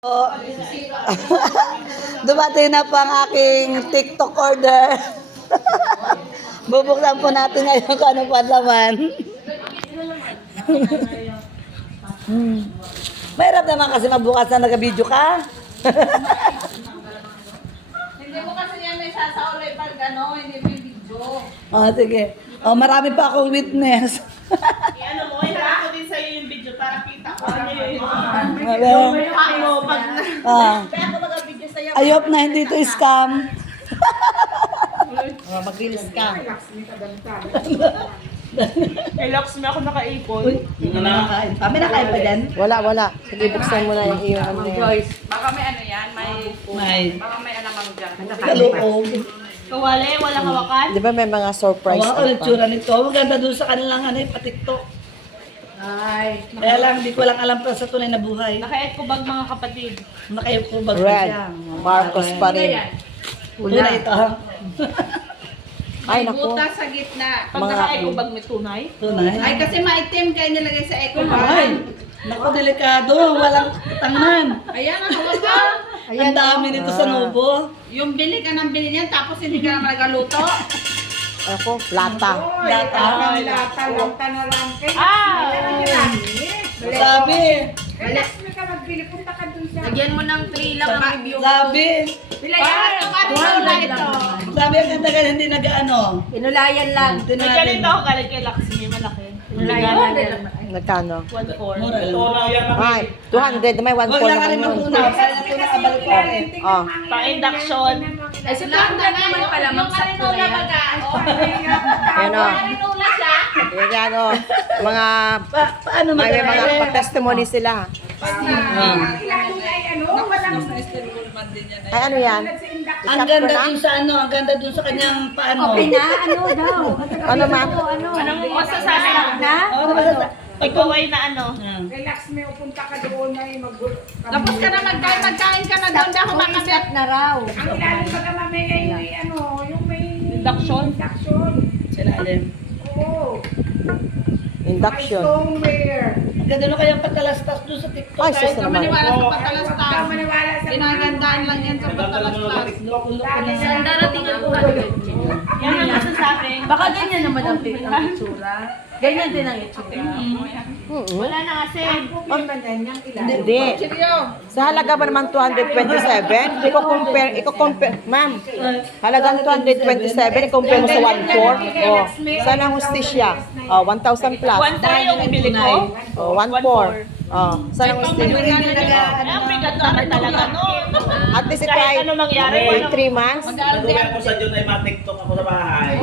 Oh. Dumating na po ang aking TikTok order. Bubuksan po natin ngayon kung ano po ang laman. Mahirap naman kasi magbukas na nag-video ka. Hindi mo kasi yan may sasaulay pag hindi may video. Oh, sige. Oh, marami pa akong witness. Ano mo, iharap ko din sa'yo yung video para kita ko. Yung Ano, pag Kaya ako mag-video sa'yo. I hope na hindi ito scam. mag-release ka. Kay Lux, may ako nakaipon. Kami nakain pa dyan? Wala. Sige, buksan mo na yung iyong ano yan. Baka may ano yan, baka may alamang dyan. Kaloob. Kawali, walang hawakan. Di ba may mga surprise Hawa ko ng tsura nito. Maganda doon sa kanilang pa-TikTok. Ay. Kaya lang, hindi ko lang alam pa sa tunay na buhay. Naka-eat ko bag mga kapatid. Nakayupubag pa Red. siya. Marcos pa rin. Tunay ito. Ay, naku. Butas sa gitna. Pag Mga naka-eco bag may tunay. Tunay. Ay, kasi maitim kaya nilagay sa eco Ay, bag. naku, delikado. Walang tangan. Ayan, ang hawak ka. Ang dami nito sa Novo. Yung bili ka ng bili niyan, tapos hindi ka naman nagaluto. Ako, lata. Lata. Lata na lang. Sabi. Lagyan mo ng 3 lang ang review. Sabi. Bilayan ang ano ito. Sabi ang ganda hindi nag-ano. Inulayan lang. Hindi May natin. ganito ako galing kay Laxmi, malaki. Inulayan lang. Nagkano? 1.4. Mura lang. Ay, 200. May 1 Huwag lang ka rin mag-una. Kaya na po nakabalik ko. Oh. Pang-induction. Ay, sa tanda naman pala, magsakto na yan. Ayan o. Marinula siya. Yan o. Mga, Paano may mga mag-ano? testimony sila. Ay, ano yan? Ang ganda dun sa ano, ang ganda dun sa kanyang paano. Ano ma? Anong masasabi na? Oh, ano ba sa- Ikaw ay na ano? Relax mo, upunta ka doon na Tapos ka na magkain ka na doon dahil makasip na raw. Ang ilalim baga mamaya yung may yung may Induction? induction. Silalim. Oo. Induction. Stoneware. Ang ganda nung kanyang patalastas dun sa TikTok. Ay, sus Kahit naman. Maniwala sa Huwag patalastas. ka maniwala sa Ginagandaan lang yan sa patalastas. Loko-loko Dali na. na. Darating ang 200. Yan ang masasabi. Baka ganyan naman ang itsura. Ganyan din ang itsura. Wala na kasi. Hindi. Sa halaga ba naman 227? Iko-compare, ma'am. Halagang 227, i-compare mo sa 1.4. Oh, sana ang hustisya. Oh, 1,000 plus. 1.3 yung bili ko. Oh, 1.4. Oh, sana ang hustisya. Ay, ang bigat naman talaga nun. At least Kahit kahit ano mangyari, 3 months. Mag-aaral Kung ako sa Diyon ay ma-TikTok ako sa bahay.